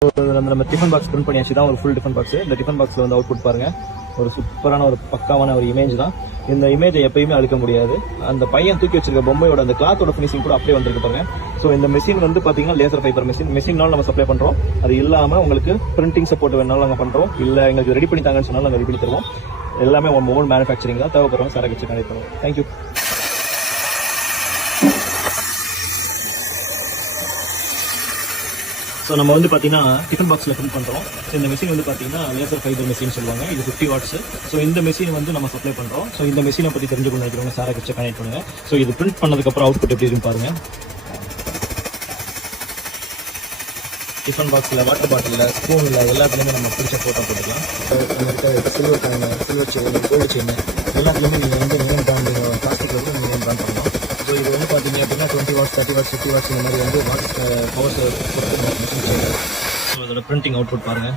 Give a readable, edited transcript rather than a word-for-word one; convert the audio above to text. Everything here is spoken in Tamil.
நம்ம டிஃபன் பாக்ஸ் பிரிண்ட் பண்ணியாச்சு தான் ஒரு ஃபுல் டிஃபன் பாக்ஸ். இந்த டிஃபன் பாக்ஸ்ல வந்து அவுட்புட் பாருங்க, ஒரு சூப்பரான ஒரு பக்காவான ஒரு இமேஜ் தான். இந்த இமேஜை எப்பயுமே அழிக்க முடியாது. அந்த பையன் தூக்கி வச்சிருக்க பொம்மையோட அந்த கிளாத்தோட ஃபினிஷிங் கூட அப்படியே வந்திருக்கு பாருங்க. ஸோ இந்த மெஷின் வந்து பாத்தீங்கன்னா லேசர் ஃபைபர் மெஷின்னாலும் நம்ம சப்ளை பண்றோம். அது இல்லாம உங்களுக்கு பிரிண்டிங் சப்போர்ட் வேணாலும் நாங்கள் பண்றோம், இல்ல எங்களுக்கு ரெடி பண்ணி தாங்கன்னு சொன்னாலும் நாங்கள் ரெடி பண்ணி தருவோம். எல்லாமே ஓன் மேனுஃபேக்சரிங் தான். தேவைப்படுறோம் சாரை வச்சு கனெக்ட் பண்ணுவோம். தேங்க்யூ. ஸோ நம்ம வந்து பார்த்தீங்கன்னா டிஃபன் பாக்ஸில் பிரிண்ட் பண்ணுறோம். ஸோ இந்த மெஷின் வந்து பார்த்தீங்கன்னா லேசர் ஃபைபர் மெஷின் சொல்லுவாங்க. இது 50 வாட்ஸ். ஸோ இந்த மெஷின் வந்து நம்ம சப்ளை பண்ணுறோம். ஸோ இந்த மெஷினை பற்றி தெரிஞ்சுக்கணும் நினைக்கிறவங்க சாரை வச்சு கனெக்ட் பண்ணுங்க. ஸோ இது பிரிண்ட் பண்ணதுக்கப்புறம் அவுட்புட் எப்படி இருக்குன்னு பாருங்க. டிஃபன் பாக்ஸில், வாட்டர் பாட்டிலில், ஸ்பூனில் எல்லாத்துலேயுமே நம்ம பிடிச்ச ஃபோட்டோ போட்டுக்கலாம். நம்மகிட்ட silver coin, silver chain, gold chain எல்லாத்துலேயுமே நீங்கள் வந்து நேம் பிராண்ட் பிளாஸ்டிக் வந்து நேம் பிராண்ட் பண்ணலாம். ஸோ இது வந்து பார்த்தீங்க அப்படின்னா 20 வாட்ஸ், 30 வாட்ஸ், 50 வாட்ஸ் இந்த மாதிரி வந்து வாட்ஸ் பவர்ஸ் பொறுத்து மிஷின் செய்யலாம். ஸோ அதோட பிரிண்டிங் அவுட்புட் பாருங்கள்.